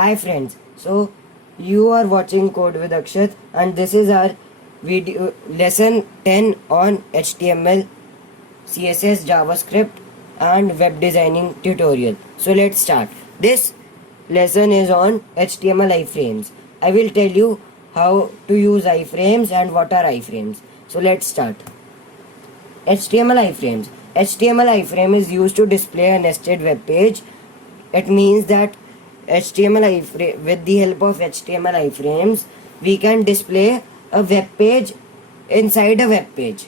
Hi friends, so you are watching Code with Akshat and this is our video lesson 10 on HTML, CSS, JavaScript and web designing tutorial. So let's start. This lesson is on HTML iframes. I will tell you how to use iframes and what are iframes. So let's start. HTML iframes. HTML iframe is used to display a nested web page. It means that HTML iframe, with the help of HTML iframes, we can display a web page inside a web page.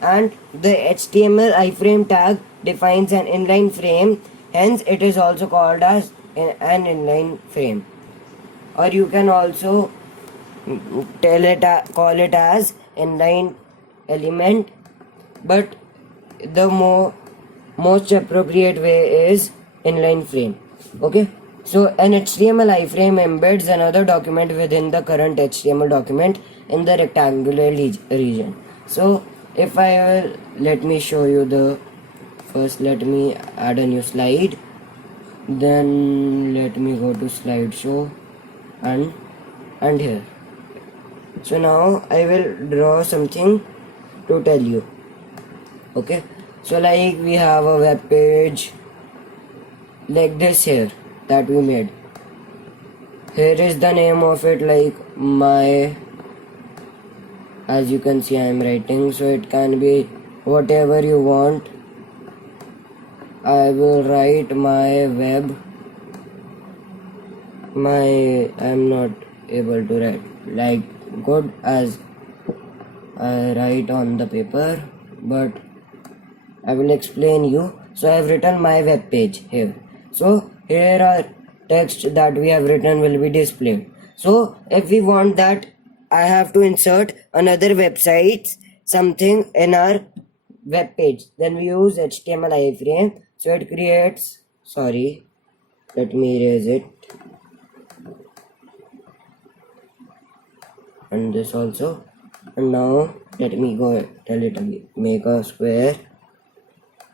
And the HTML iframe tag defines an inline frame, hence it is also called as an inline frame. Or you can also call it as inline element, but the most appropriate way is inline frame. Okay, so an HTML iframe embeds another document within the current HTML document in the rectangular region. So if I will, let me show you the first, let me add a new slide, then let me go to slideshow and here. So now I will draw something to tell you. Okay, so like we have a web page like this here that we made. Here is the name of it, like my, as you can see I am writing, so it can be whatever you want. I will write my web, I am not able to write like good as I write on the paper, but I will explain you. So I have written my web page here. So here are text that we have written will be displayed. So if we want that, I have to insert another website something in our web page. Then we use HTML iframe. So it creates, sorry, let me erase it. And this also. And now let me go tell it again. Make a square.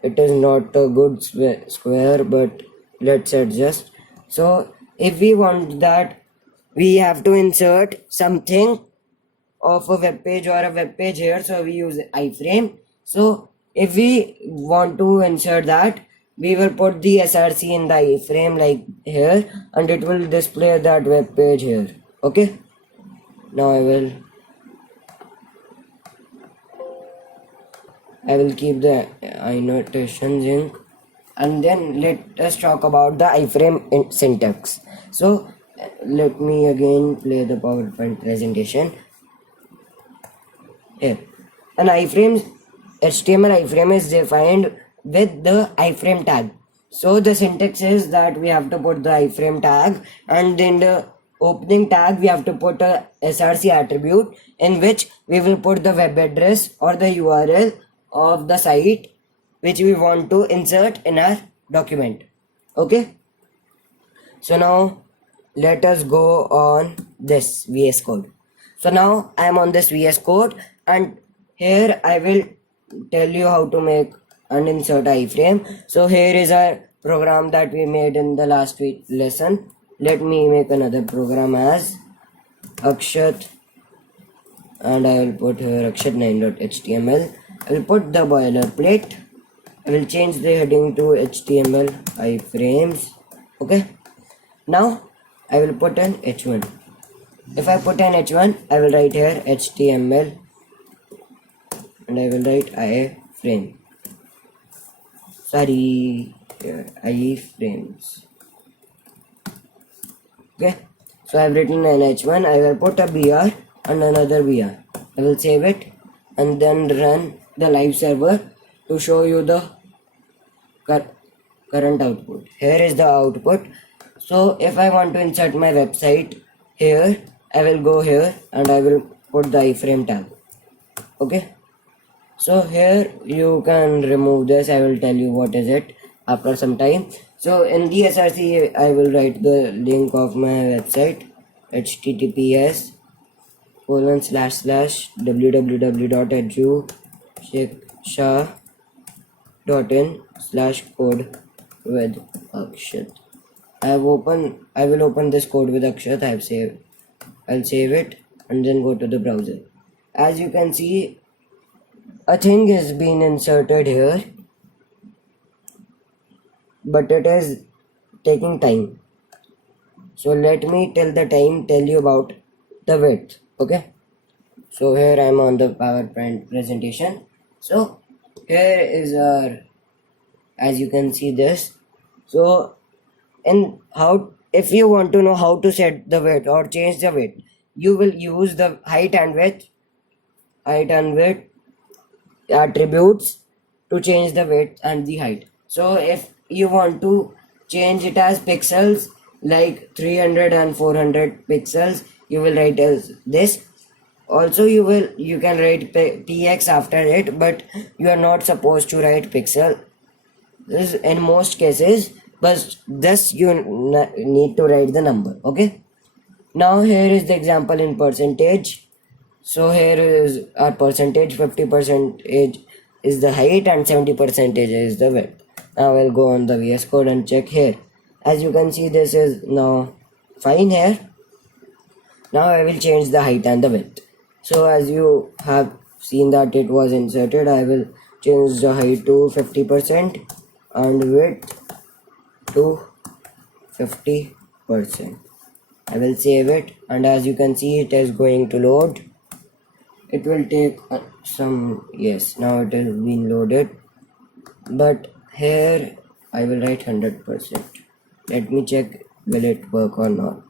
It is not a good square, but let's adjust. So if we want that, we have to insert something of a web page or a web page here, so we use iframe. So if we want to insert that, we will put the src in the iframe like here, and it will display that web page here. Okay, now I will keep the annotations in, and then let us talk about the iframe syntax. So let me again play the PowerPoint presentation. Here, an iframe, HTML iframe is defined with the iframe tag. So the syntax is that we have to put the iframe tag, and in the opening tag we have to put a src attribute in which we will put the web address or the URL of the site which we want to insert in our document. Okay, so now let us go on this VS Code. So now I am on this VS Code, and here I will tell you how to make and insert iframe. So here is our program that we made in the last week lesson. Let me make another program as Akshat, and I will put here akshat9.html. I will put the boilerplate. I will change the heading to HTML iframes. Okay, now I will put an h1. If I put an h1, I will write here HTML, and I will write iframe. Sorry, here iframes. Okay, so I have written an h1. I will put a br and another br. I will save it and then run the live server to show you the current output. Here is the output. So if I want to insert my website here, I will go here and I will put the iframe tag. Okay, so here you can remove this. I will tell you what is it after some time. So in the src I will write the link of my website, https://www.edushikshah.in/code with Akshat. I will open this code with Akshat. I'll save it and then go to the browser. As you can see, a thing is being inserted here, but it is taking time. So let me tell you about the width. Okay. So here I'm on the PowerPoint presentation. So here is our, as you can see this. So if you want to know how to set the width or change the width, you will use the height and width attributes to change the width and the height. So if you want to change it as pixels, like 300 and 400 pixels, you will write as this. Also you can write px after it, but you are not supposed to write pixel. This is in most cases, but thus you need to write the number. Okay, now here is the example in percentage. So here is our percentage. 50% is the height and 70% is the width. Now I'll go on the VS Code and check here. As you can see, this is now fine here. Now I will change the height and the width. So as you have seen that it was inserted, I will change the height to 50% and width to 50%. I will save it, and as you can see, it is going to load. It will take some, yes, now it is being loaded, but here I will write 100%. Let me check, will it work or not?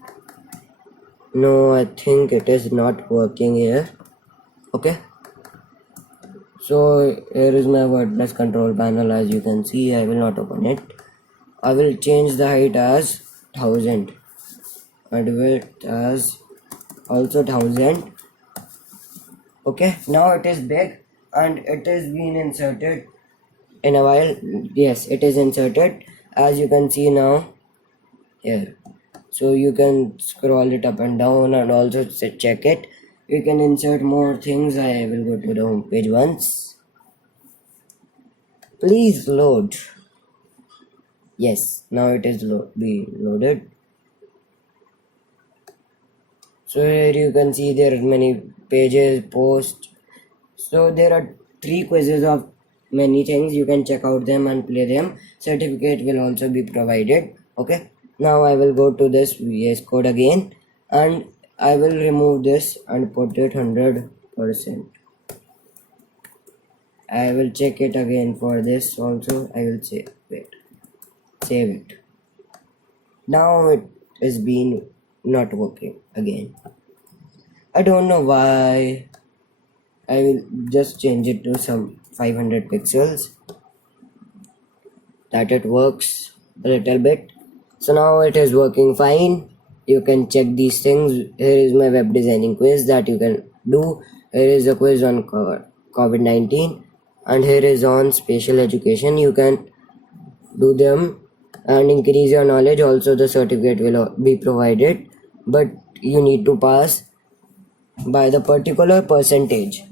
No, I think it is not working here. Okay, so here is my WordPress control panel. As you can see, I will not open it. I will change the height as 1000 and width as also 1000. Okay, now it is big and it is being inserted in a while. Yes, it is inserted, as you can see now here. So you can scroll it up and down and also check it. You can insert more things. I will go to the home page once. Please load. Yes, now it is being loaded. So here you can see there are many pages, posts. So there are 3 quizzes of many things. You can check out them and play them. Certificate will also be provided. Okay, now I will go to this VS Code again and I will remove this and put it 100%. I will check it again for this also. I will save it. Now it is being not working again. I don't know why. I will just change it to some 500 pixels, that it works a little bit. So now it is working fine. You can check these things. Here is my web designing quiz that you can do. Here is a quiz on COVID-19 and here is on spatial education. You can do them and increase your knowledge. Also the certificate will be provided, but you need to pass by the particular percentage.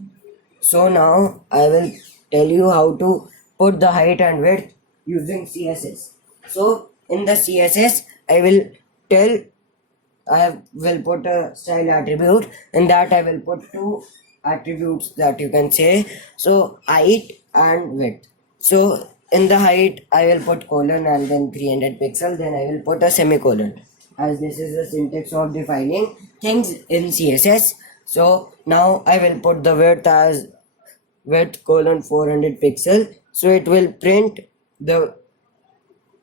So now I will tell you how to put the height and width using CSS. So in the CSS I will put a style attribute. In that I will put 2 attributes that you can say. So height and width. So in the height I will put colon and then 300 pixels. Then I will put a semicolon, as this is the syntax of defining things in CSS. So now I will put the width as width colon 400 pixel. So it will print the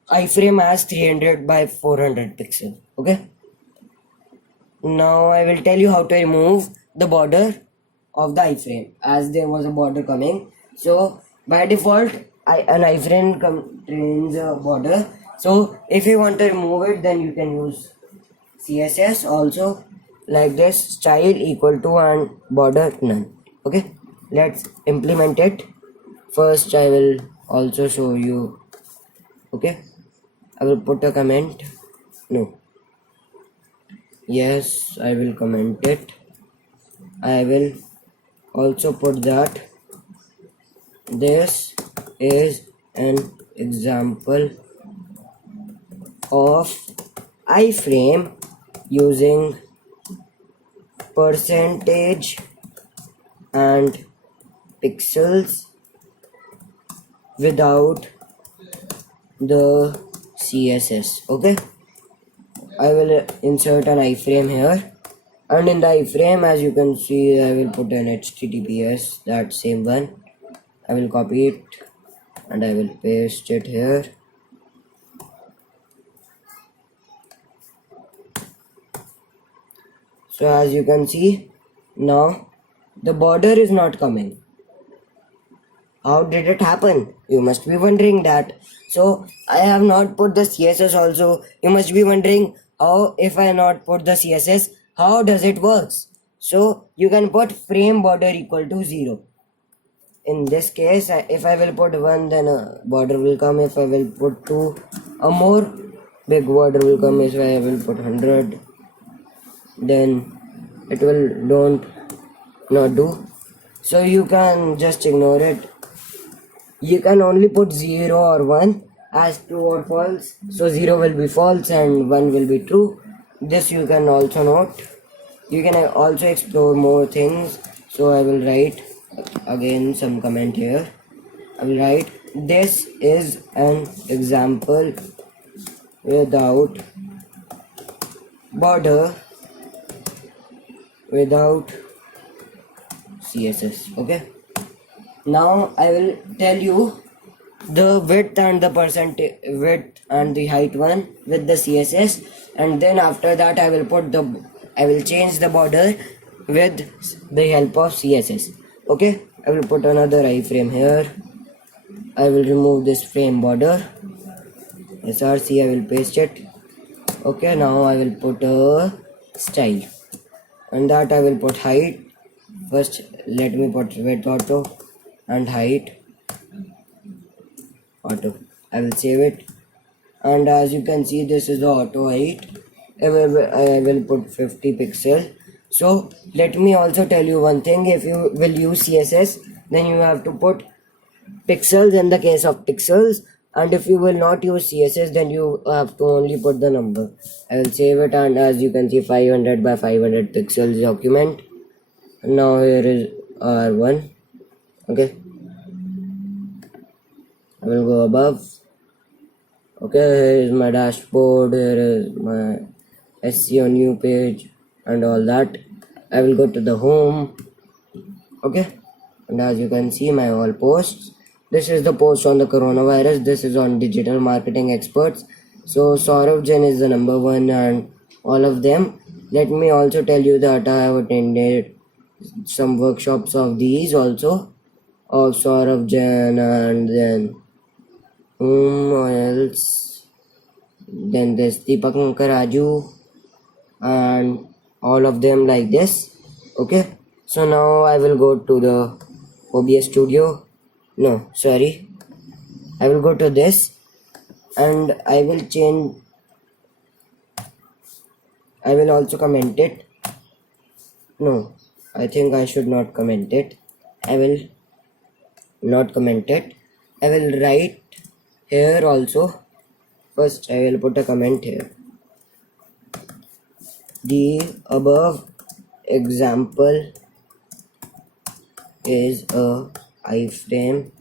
iframe as 300 by 400 pixel. Okay. Now I will tell you how to remove the border of the iframe, as there was a border coming. So by default an iframe contains a border. So if you want to remove it, then you can use CSS also, like this, style equal to and border none. Okay, let's implement it. First I will also show you. Okay, I will put a comment. No, yes, I will comment it. I will also put that this is an example of iframe using percentage and pixels without the CSS. Okay, I will insert an iframe here, and in the iframe, as you can see, I will put an HTTPS, that same one. I will copy it and I will paste it here. So as you can see, now the border is not coming. How did it happen? You must be wondering that. So I have not put the CSS also. You must be wondering how, if I not put the CSS, how does it works? So you can put frame border equal to 0. In this case, if I will put 1, then a border will come. If I will put 2, a more big border will come. If I will put 100, then it will not do. So you can just ignore it. You can only put 0 or 1 as true or false. So 0 will be false and 1 will be true. This you can also note. You can also explore more things. So I will write again some comment here. I will write, this is an example without border, without CSS. Okay, now I will tell you the width and the percentage, width and the height one with the CSS, and then after that I will change the border with the help of CSS. Okay, I will put another iframe here. I will remove this frame border, src, I will paste it. Okay, now I will put a style, and that I will put height. First let me put width auto and height auto. I will save it, and as you can see, this is the auto height. I will put 50 pixel. So let me also tell you one thing. If you will use CSS, then you have to put pixels in the case of pixels, and if you will not use CSS, then you have to only put the number. I will save it, and as you can see, 500 by 500 pixels document. Now here is R1. Okay, I will go above. Okay, here is my dashboard, here is my SEO new page and all that. I will go to the home. Okay, and as you can see, my all posts. This is the post on the coronavirus. This is on digital marketing experts. So Saurav Jain is the number one, and all of them. Let me also tell you that I have attended some workshops of these also, of Saurav Jain, and then whom else? Then there's Deepak Raju, and all of them like this. Okay, so now I will go to the OBS studio. No, sorry, I will go to this, and I will change. I will also comment it. No, I think I should not comment it. I will not comment it. I will write here also. First I will put a comment here. The above example is a iframe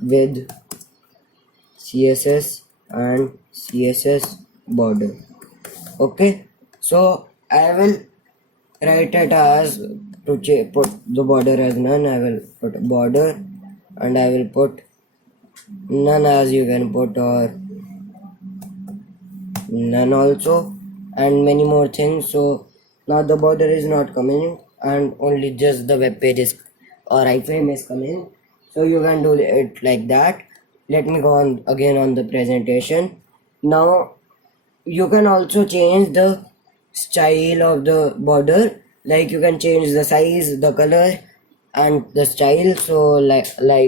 with CSS and CSS border. Okay, so I will write it as to put the border as none. I will put border, and I will put none, as you can put, or none also, and many more things. So now the border is not coming, and only just the web page is or iframe is coming. So you can do it like that. Let me go on again on the presentation. Now you can also change the style of the border. Like you can change the size, the color, and the style. So like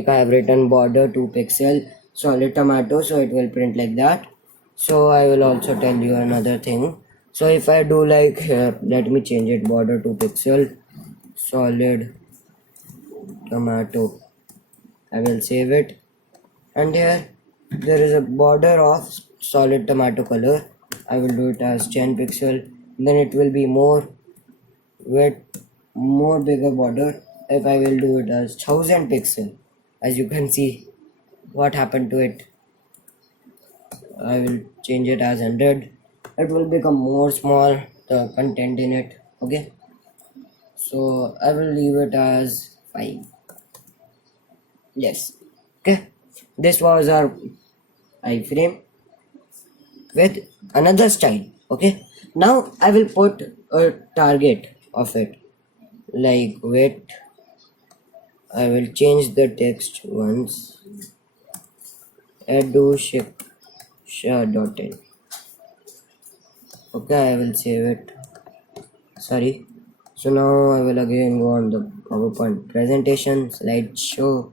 I have written border 2 pixel solid tomato, so it will print like that. So I will also tell you another thing. So if I do like here, let me change it, border 2 pixel solid tomato. I will save it, and here there is a border of solid tomato color. I will do it as 10 pixel. Then it will be more with more bigger border. If I will do it as 1000 pixel, as you can see what happened to it. I will change it as 100. It will become more small, the content in it. Okay, so I will leave it as 5. Yes. Okay, this was our iframe with another style. Okay, now I will put a target of it, like wait, I will change the text once. Edu shiksha.in. Okay, I will save it. Sorry. So now I will again go on the PowerPoint presentation, slideshow,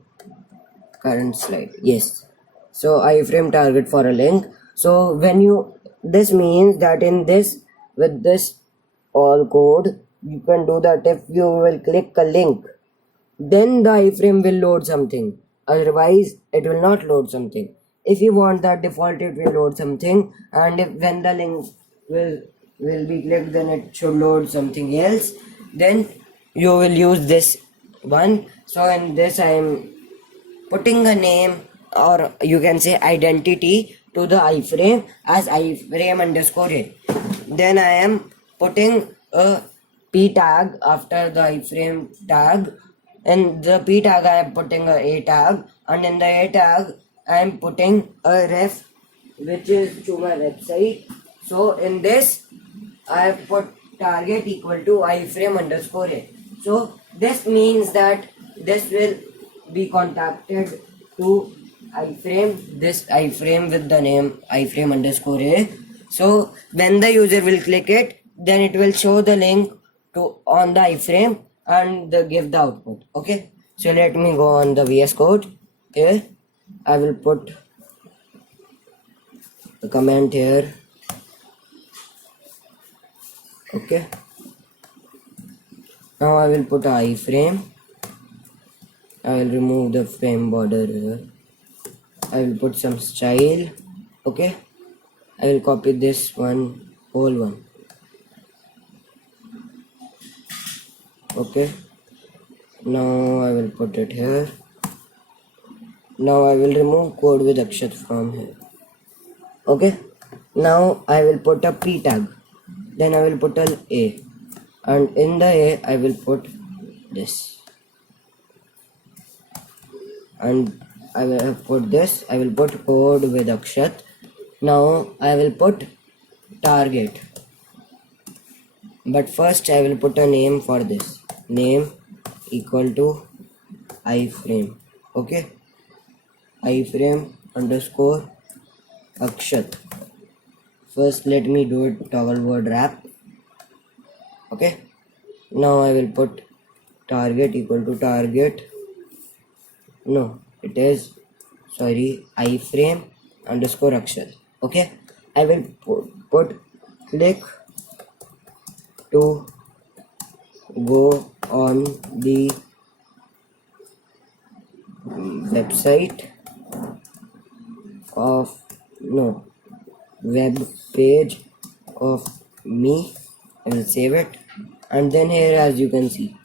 current slide. Yes. So iframe target for a link. So when you, this means that in this, with this all code, you can do that if you will click a link, then the iframe will load something. Otherwise, it will not load something. If you want that default, it will load something, and if when the link will be clicked, then it should load something else. Then you will use this one. So in this, I am putting a name, or you can say identity, to the iframe as iframe underscore a. Then I am putting a p tag after the iframe tag. In the p tag I am putting a tag, and in the a tag I am putting a ref which is to my website. So in this I have put target equal to iframe underscore a. So this means that this will be contacted to iframe, this iframe with the name iframe underscore a. So when the user will click it, then it will show the link to on the iframe and give the output. Okay, so let me go on the VS Code. Here I will put the comment here. Okay, now I will put a iframe. I will remove the frame border here. I will put some style. Okay, I will copy this one, whole one. Okay, now I will put it here. Now I will remove code with Akshat from here. Okay, now I will put a p tag. Then I will put an a, and in the a I will put this, and I will put this. I will put code with Akshat. Now I will put target, but first I will put a name for this. Name equal to iframe. Okay, iframe underscore Akshat. First let me do it toggle word wrap. Okay, now I will put target equal to target, no, it is, sorry, iframe underscore Akshat. Okay, I will put click to go on the website of, no, web page of me. I will save it, and then here as you can see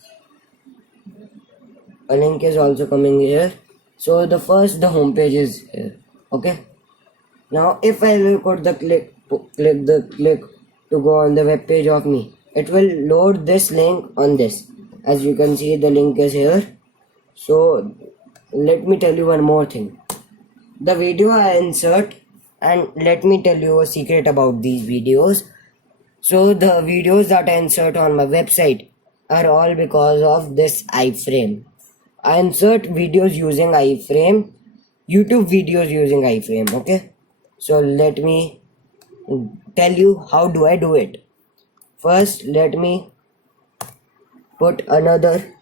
a link is also coming here. So the home page is here. Okay, now if I will put the click to go on the web page of me, it will load this link on this. As you can see, the link is here. So let me tell you one more thing. The video I insert, and let me tell you a secret about these videos. So the videos that I insert on my website are all because of this iframe. I insert videos using iframe, YouTube videos using iframe. Okay, so let me tell you how do I do it. First let me put another,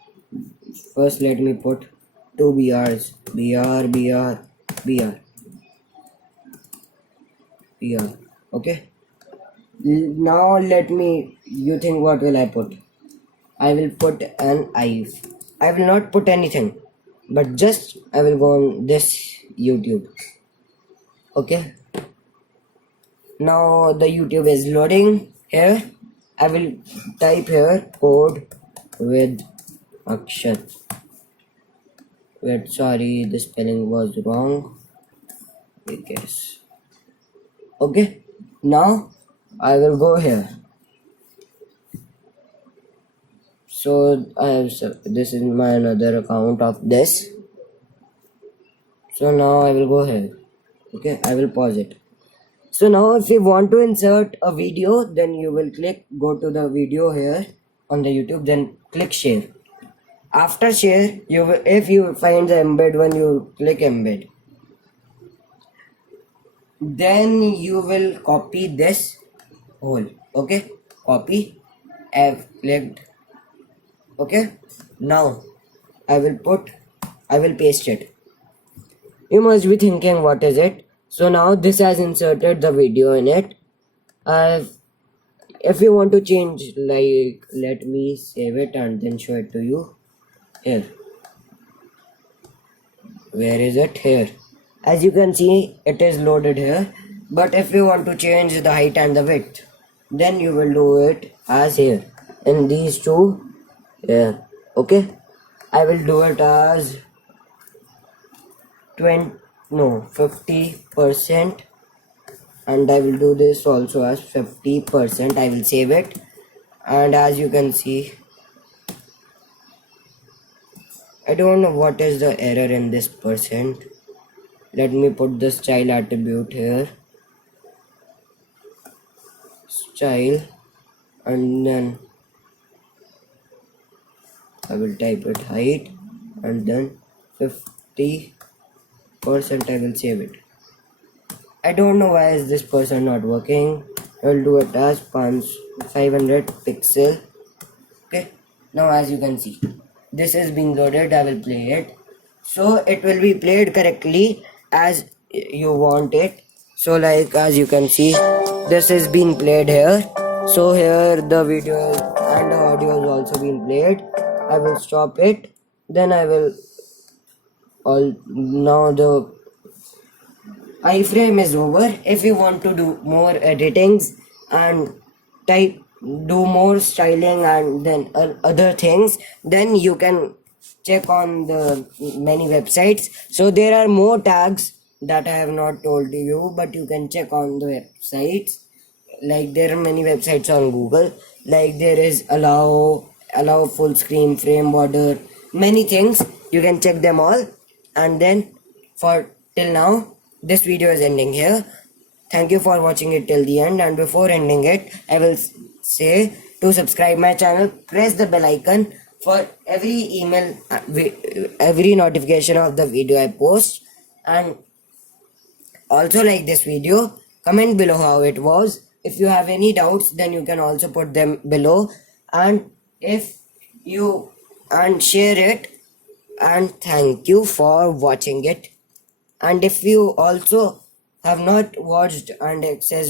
first let me put two BRs, BR. Okay, now let me, you think what will I put? I will put an if. I will not put anything, but just I will go on this YouTube. Okay, now the YouTube is loading here. I will type here code with Akshat. Wait, sorry, the spelling was wrong. I guess. Okay, now I will go here. So this is my another account of this. So now I will go here. Okay, I will pause it. So now if you want to insert a video, then you will go to the video here on the YouTube, then click share. After share, if you find the embed one, you click embed. Then you will copy this whole. Okay, copy. I've clicked. Okay, now I will paste it. You must be thinking, what is it? So now this has inserted the video in it. If you want to change, like, let me save it and then show it to you. Here. Where is it? Here. As you can see, it is loaded here. But if you want to change the height and the width, then you will do it as here. In these two, here. Okay. I will do it as 50%, and I will do this also as 50%. I will save it, and as you can see, I don't know what is the error in this percent. Let me put the style attribute here, style, and then I will type it height, and then 50%. I will save it. I don't know why is this person not working. I will do it as 500 pixel. Okay, now as you can see, this is being loaded. I will play it, so it will be played correctly as you want it. So like as you can see, this is being played here. So here the video and the audio is also being played. I will stop it, then I will now the iframe is over. If you want to do more editings and do more styling and then other things, then you can check on the many websites. So there are more tags that I have not told you, but you can check on the websites. Like there are many websites on Google, like there is allow full screen, frame border, many things. You can check them all. And then for till now, this video is ending here. Thank you for watching it till the end, and before ending it, I will say to subscribe my channel, press the bell icon for every every notification of the video I post, and also like this video, comment below how it was. If you have any doubts, then you can also put them below, and share it, and thank you for watching it. And if you also have not watched and accessed